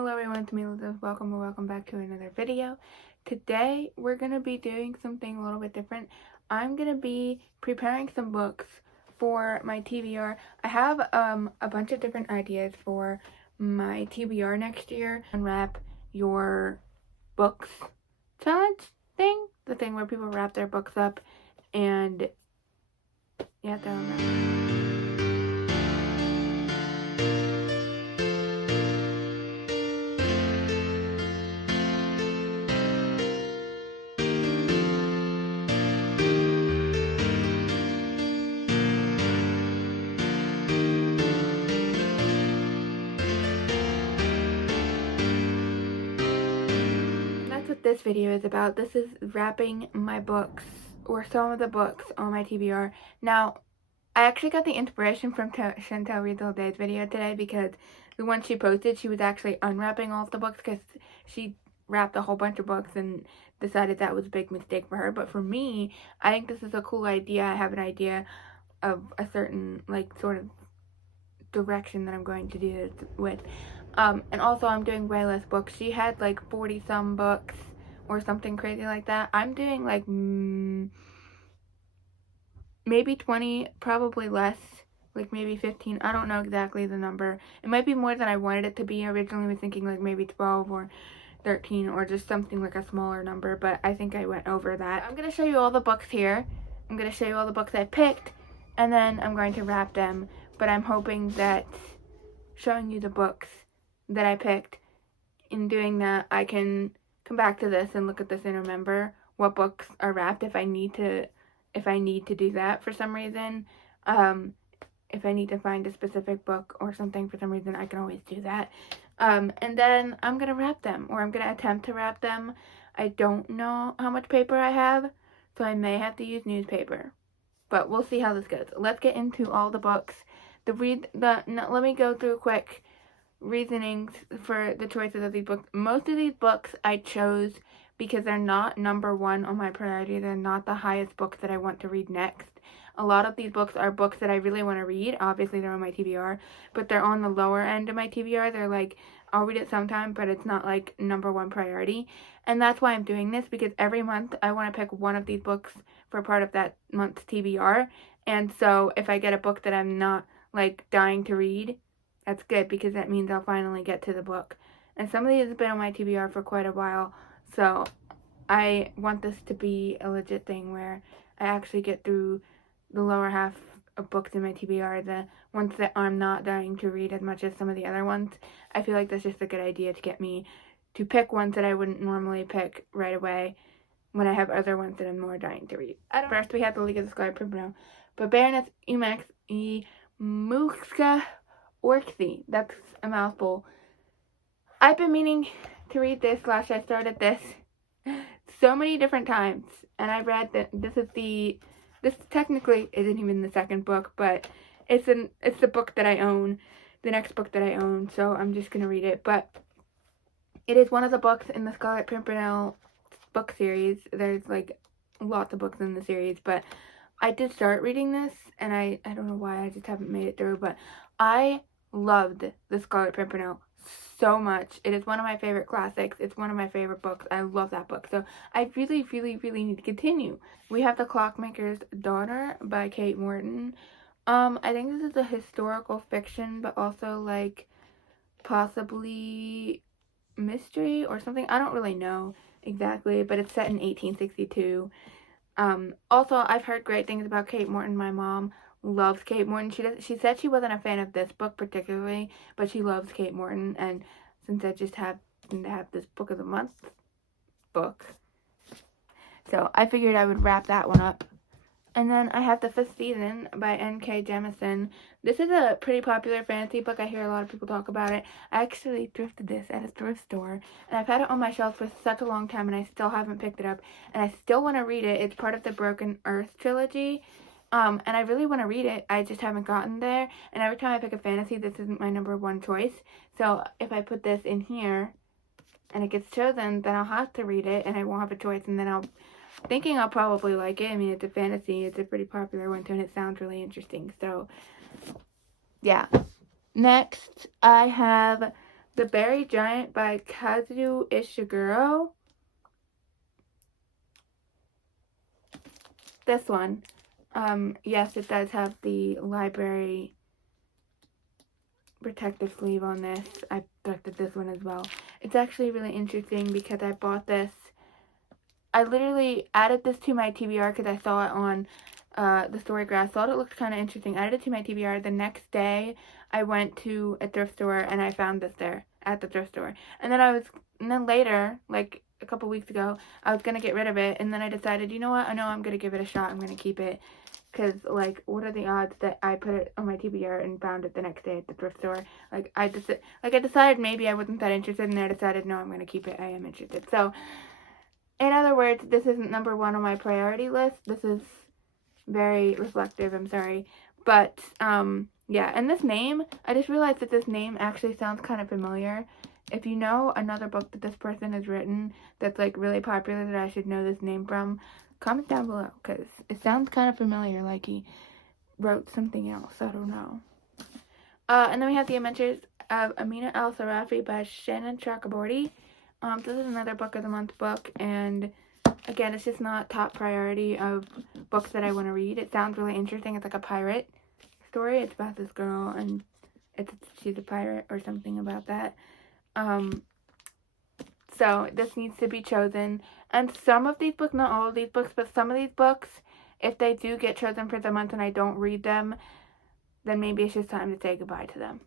Hello everyone, it's me Elisabeth. Welcome back to another video. Today we're going to be doing something a little bit different. I'm going to be preparing some books for my TBR. I have a bunch of different ideas for my TBR next year. Unwrap your books challenge thing, the thing where people wrap their books up and you have to unwrap. What this video is about. This is wrapping my books, or some of the books on my TBR. Now, I actually got the inspiration from Chantel Reads All Day's video today, because the one she posted, she was actually unwrapping all of the books because she wrapped a whole bunch of books and decided that was a big mistake for her. But for me, I think this is a cool idea. I have an idea of a certain, sort of direction that I'm going to do this with. And also I'm doing way less books. She had 40 some books or something crazy like that. I'm doing maybe 20, probably less, maybe 15. I don't know exactly the number. It might be more than I wanted it to be. I originally was thinking maybe 12 or 13 or just something a smaller number, but I think I went over that. I'm going to show you all the books here. I'm going to show you all the books I picked, and then I'm going to wrap them. But I'm hoping that showing you the books that I picked, in doing that, I can come back to this and look at this and remember what books are wrapped if I need to do that for some reason. If I need to find a specific book or something for some reason, I can always do that. And then I'm going to wrap them, or I'm going to attempt to wrap them. I don't know how much paper I have, so I may have to use newspaper. But we'll see how this goes. Let's get into all the books. Let me go through quick reasonings for the choices of these books. Most of these books I chose because they're not number one on my priority. They're not the highest books that I want to read next. A lot of these books are books that I really want to read. Obviously, they're on my TBR, but they're on the lower end of my TBR. They're I'll read it sometime, but it's not number one priority. And that's why I'm doing this, because every month I want to pick one of these books for part of that month's TBR. And so if I get a book that I'm not dying to read, that's good, because that means I'll finally get to the book. And some of these have been on my TBR for quite a while, so I want this to be a legit thing where I actually get through the lower half of books in my TBR, the ones that I'm not dying to read as much as some of the other ones. I feel like that's just a good idea to get me to pick ones that I wouldn't normally pick right away when I have other ones that I'm more dying to read. First, we have The League of the Scarlet Pimpernel, but Baroness Muska Orksy. That's a mouthful. I've been meaning to read this, I started this so many different times, and I read that this technically isn't even the second book, but it's the book that I own, the next book that I own, so I'm just gonna read it. But it is one of the books in the Scarlet Pimpernel book series. There's lots of books in the series, but I did start reading this, and I don't know why, I just haven't made it through, but I loved The Scarlet Pimpernel so much. It is one of my favorite classics. It's one of my favorite books. I love that book. So I really, really, really need to continue. We have The Clockmaker's Daughter by Kate Morton. I think this is a historical fiction, but also possibly mystery or something. I don't really know exactly, but it's set in 1862. Also, I've heard great things about Kate Morton. My mom loves Kate Morton. She said she wasn't a fan of this book particularly, but she loves Kate Morton, and since I just happened to have this book of the month book, so I figured I would wrap that one up. And then I have The Fifth Season by N.K. Jemisin. This is a pretty popular fantasy book. I hear a lot of people talk about it. I actually thrifted this at a thrift store, and I've had it on my shelf for such a long time, and I still haven't picked it up, and I still want to read it. It's part of the Broken Earth trilogy, and I really want to read it. I just haven't gotten there, and every time I pick a fantasy, this isn't my number one choice. So if I put this in here, and it gets chosen, then I'll have to read it, and I won't have a choice, and then I'll probably like it. I mean, it's a fantasy. It's a pretty popular one, too, and it sounds really interesting. So, yeah. Next, I have The Berry Giant by Kazuo Ishiguro. This one. Yes, it does have the library protective sleeve on this. I protected this one as well. It's actually really interesting because I bought this. I literally added this to my TBR because I saw it on the Storygraph. Thought it looked kind of interesting. I added it to my TBR. The next day, I went to a thrift store and I found this there at the thrift store. And then later, like a couple weeks ago, I was gonna get rid of it, and then I decided, you know what? I know I'm gonna give it a shot. I'm gonna keep it. Because, like, what are the odds that I put it on my TBR and found it the next day at the thrift store? Like, I decided maybe I wasn't that interested, and I decided, no, I'm going to keep it. I am interested. So, in other words, this isn't number one on my priority list. This is very reflective. I'm sorry. But, yeah. And this name, I just realized that this name actually sounds kind of familiar. If you know another book that this person has written that's, like, really popular that I should know this name from, comment down below, because it sounds kind of familiar, like he wrote something else. I don't know. And then we have The Adventures of Amina El-Sarafi by Shannon Chakraborty. This is another Book of the Month book, and again, it's just not top priority of books that I want to read. It sounds really interesting. It's like a pirate story. It's about this girl, and she's a pirate or something about that. So this needs to be chosen. And some of these books, not all of these books, but some of these books, if they do get chosen for the month and I don't read them, then maybe it's just time to say goodbye to them.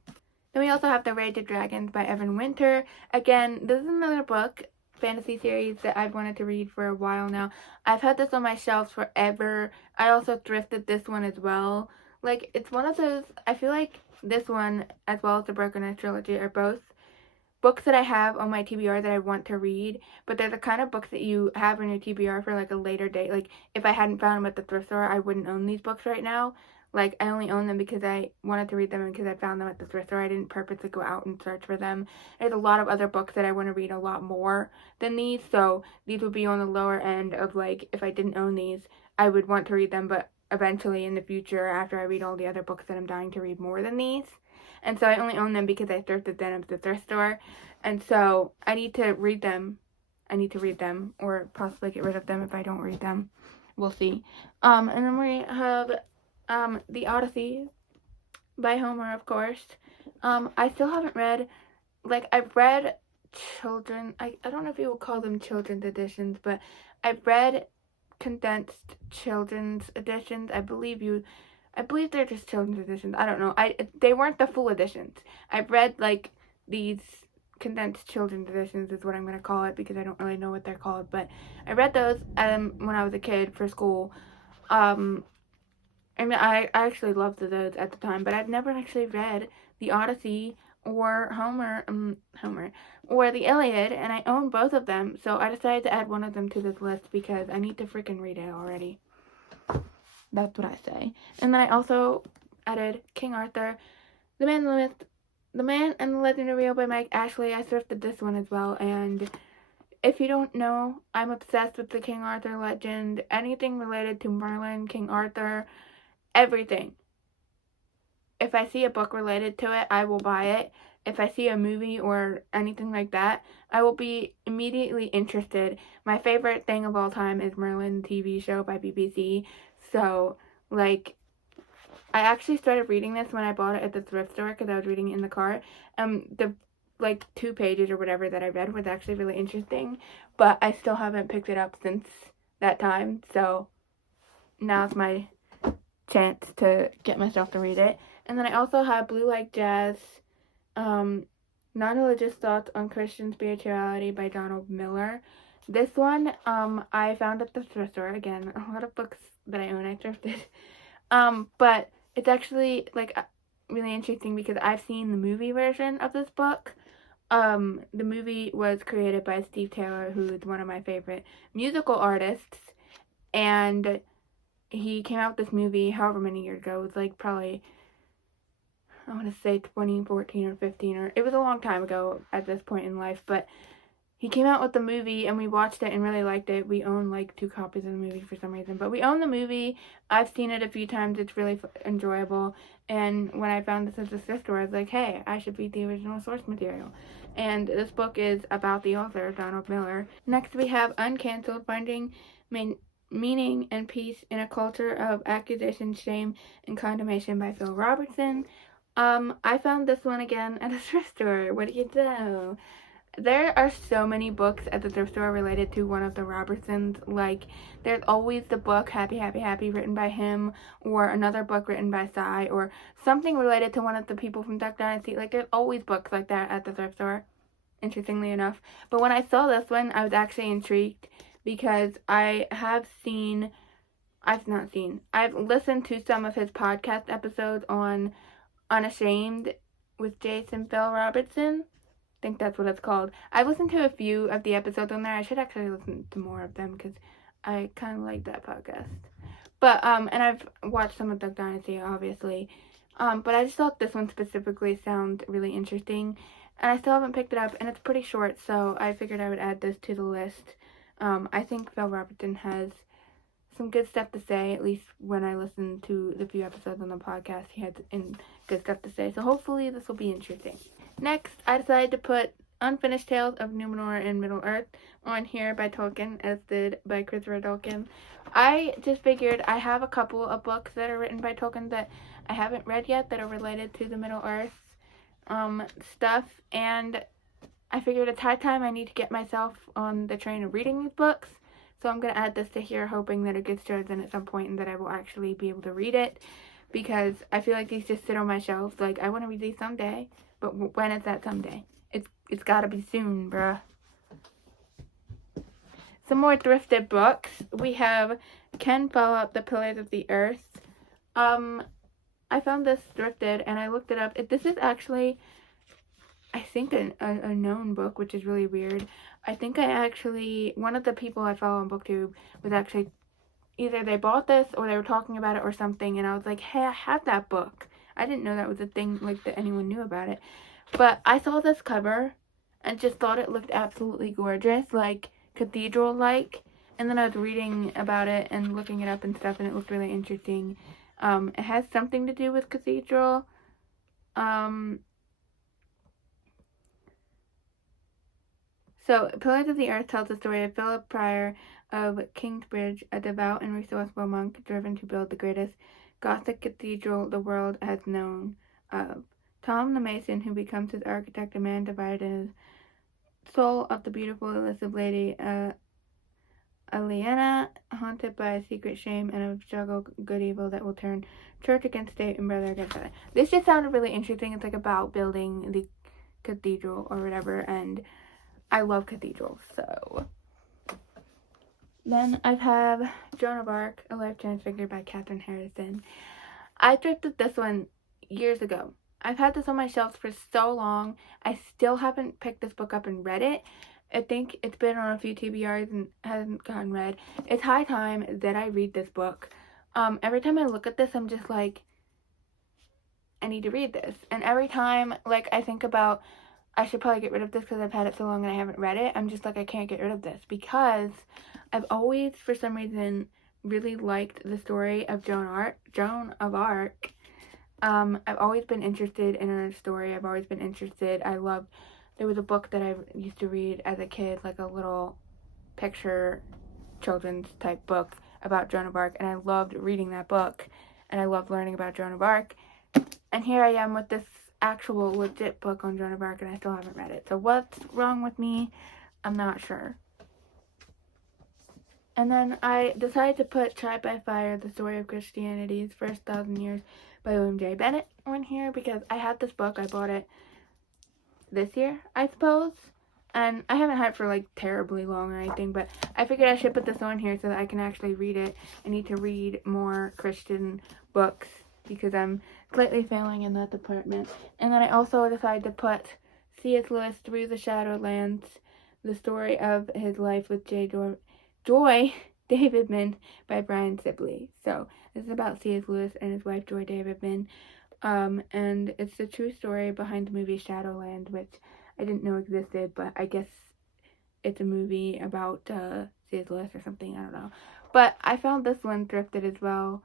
Then we also have The Rage of Dragons by Evan Winter. Again, this is another book, fantasy series, that I've wanted to read for a while now. I've had this on my shelves forever. I also thrifted this one as well. Like, it's one of those, I feel like this one, as well as the Broken Earth trilogy, are both books that I have on my TBR that I want to read, but they're the kind of books that you have on your TBR for, like, a later date. Like, if I hadn't found them at the thrift store, I wouldn't own these books right now. Like, I only own them because I wanted to read them and because I found them at the thrift store. I didn't purposely go out and search for them. There's a lot of other books that I want to read a lot more than these, so these would be on the lower end of, like, if I didn't own these, I would want to read them, but eventually in the future, after I read all the other books that I'm dying to read more than these. And so I only own them because I thrifted them at the thrift store. And so I need to read them. Or possibly get rid of them if I don't read them. We'll see. And then we have The Odyssey by Homer, of course. I still haven't read, like, I've read I don't know if you would call them children's editions, but I've read condensed children's editions. I believe they're just children's editions. I don't know. They weren't the full editions. I've read, like, these condensed children's editions is what I'm going to call it, because I don't really know what they're called, but I read those when I was a kid for school. And I actually loved those at the time, but I've never actually read The Odyssey or Homer, or the Iliad, and I own both of them, so I decided to add one of them to this list because I need to freaking read it already. That's what I say. And then I also added King Arthur, The Man and the Legend of Rio by Mike Ashley. I thrifted this one as well, and if you don't know, I'm obsessed with the King Arthur legend. Anything related to Merlin, King Arthur, everything. If I see a book related to it, I will buy it. If I see a movie or anything like that, I will be immediately interested. My favorite thing of all time is Merlin TV show by BBC. So, like, I actually started reading this when I bought it at the thrift store because I was reading it in the car. The, like, 2 pages or whatever that I read was actually really interesting, but I still haven't picked it up since that time, so now's my chance to get myself to read it. And then I also have Blue Like Jazz, Non-Religious Thoughts on Christian Spirituality by Donald Miller. This one, I found at the thrift store. Again, a lot of books that I own I thrifted. But it's actually, like, really interesting because I've seen the movie version of this book. The movie was created by Steve Taylor, who is one of my favorite musical artists, and he came out with this movie however many years ago. It was, like, probably, I want to say 2014 or 15, or it was a long time ago at this point in life, but he came out with the movie and we watched it and really liked it. We own, like, 2 copies of the movie for some reason, but we own the movie. I've seen it a few times. It's really enjoyable, and when I found this at the thrift store, I was like, hey, I should read the original source material. and this book is about the author, Donald Miller. Next we have Uncancelled, Finding Meaning and Peace in a Culture of Accusation, Shame, and Condemnation by Phil Robertson. I found this one again at a thrift store. What do you know? There are so many books at the thrift store related to one of the Robertsons. Like, there's always the book Happy, Happy, Happy written by him, or another book written by Cy, or something related to one of the people from Duck Dynasty. Like, there's always books like that at the thrift store, interestingly enough. But when I saw this one, I was actually intrigued because I've listened to some of his podcast episodes on Unashamed with Jason Phil Robertson. I think that's what it's called. I've listened to a few of the episodes on there. I should actually listen to more of them because I kind of like that podcast. But, and I've watched some of Duck Dynasty, obviously. But I just thought this one specifically sounded really interesting. And I still haven't picked it up, and it's pretty short, so I figured I would add this to the list. I think Phil Robertson has some good stuff to say, at least when I listened to the few episodes on the podcast, he had good stuff to say. So hopefully this will be interesting. Next, I decided to put Unfinished Tales of Numenor and Middle-earth on here by Tolkien, as did by Christopher Tolkien. I just figured I have a couple of books that are written by Tolkien that I haven't read yet that are related to the Middle-earth stuff, and I figured it's high time I need to get myself on the train of reading these books. So I'm going to add this to here, hoping that it gets chosen at some point and that I will actually be able to read it, because I feel like these just sit on my shelves. Like, I want to read these someday, but when is that someday? It's got to be soon, bruh. Some more thrifted books. We have Ken Follett, The Pillars of the Earth. I found this thrifted and I looked it up. This is actually, I think, a known book, which is really weird. I think one of the people I follow on BookTube was actually, either they bought this or they were talking about it or something, and I was like, hey, I have that book. I didn't know that was a thing, like, that anyone knew about it. But I saw this cover and just thought it looked absolutely gorgeous, like cathedral-like. And then I was reading about it and looking it up and stuff, and it looked really interesting. It has something to do with cathedral. So, Pillars of the Earth tells the story of Philip Prior of Kingsbridge, a devout and resourceful monk driven to build the greatest Gothic cathedral the world has known of. Tom the Mason, who becomes his architect, a man divided in his soul of the beautiful elusive lady Aliena, haunted by a secret shame and a struggle good evil that will turn church against state and brother against brother. This just sounded really interesting. It's like about building the cathedral or whatever, and I love cathedrals. So then I have Joan of Arc, A Life Transfigured by Catherine Harrison. I thrifted this one years ago. I've had this on my shelves for so long. I still haven't picked this book up and read it. I think it's been on a few TBRs and hasn't gotten read. It's high time that I read this book. Every time I look at this, I'm just like, I need to read this. And every time, like, I think about, I should probably get rid of this because I've had it so long and I haven't read it, I'm just like, I can't get rid of this, because I've always, for some reason, really liked the story of Joan of Arc. I've always been interested in her story. I've always been interested. There was a book that I used to read as a kid, like a little picture children's type book about Joan of Arc, and I loved reading that book, and I loved learning about Joan of Arc. And here I am with this actual legit book on Joan of Arc, and I still haven't read it. So what's wrong with me? I'm not sure. And then I decided to put Tried by Fire, The Story of Christianity's First 1,000 Years by William J. Bennett on here, because I had this book. I bought it this year, I suppose. And I haven't had it for, like, terribly long or anything, but I figured I should put this on here so that I can actually read it. I need to read more Christian books because I'm slightly failing in that department. And then I also decided to put C.S. Lewis, Through the Shadowlands, The Story of His Life with Joy Davidman by Brian Sibley. So this is about C.S. Lewis and his wife Joy Davidman, and it's the true story behind the movie Shadowland, which I didn't know existed, but I guess it's a movie about C.S. Lewis or something, I don't know. But I found this one thrifted as well.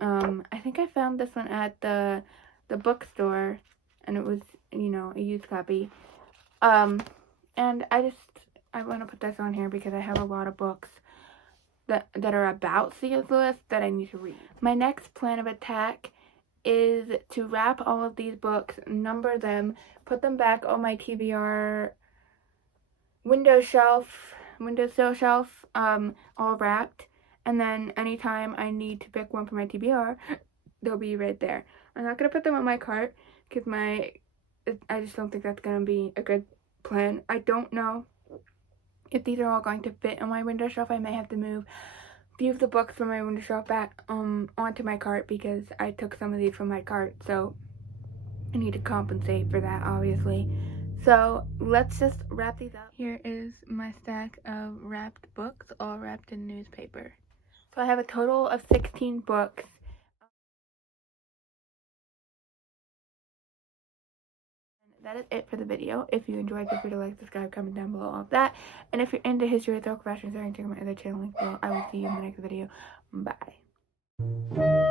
I think I found this one at the bookstore, and it was, a used copy. And I want to put this on here because I have a lot of books that are about C.S. Lewis that I need to read. My next plan of attack is to wrap all of these books, number them, put them back on my TBR windowsill shelf, all wrapped, and then anytime I need to pick one for my TBR, they'll be right there. I'm not gonna put them on my cart because I just don't think that's gonna be a good plan. I don't know if these are all going to fit on my window shelf. I may have to move a few of the books from my window shelf back onto my cart because I took some of these from my cart, so I need to compensate for that, obviously. So let's just wrap these up. Here is my stack of wrapped books, all wrapped in newspaper. So I have a total of 16 books. That is it for the video. If you enjoyed, feel free to like, subscribe, comment down below, all of that. And if you're into history, historical fashion, check out my other channel link below. I will see you in the next video. Bye.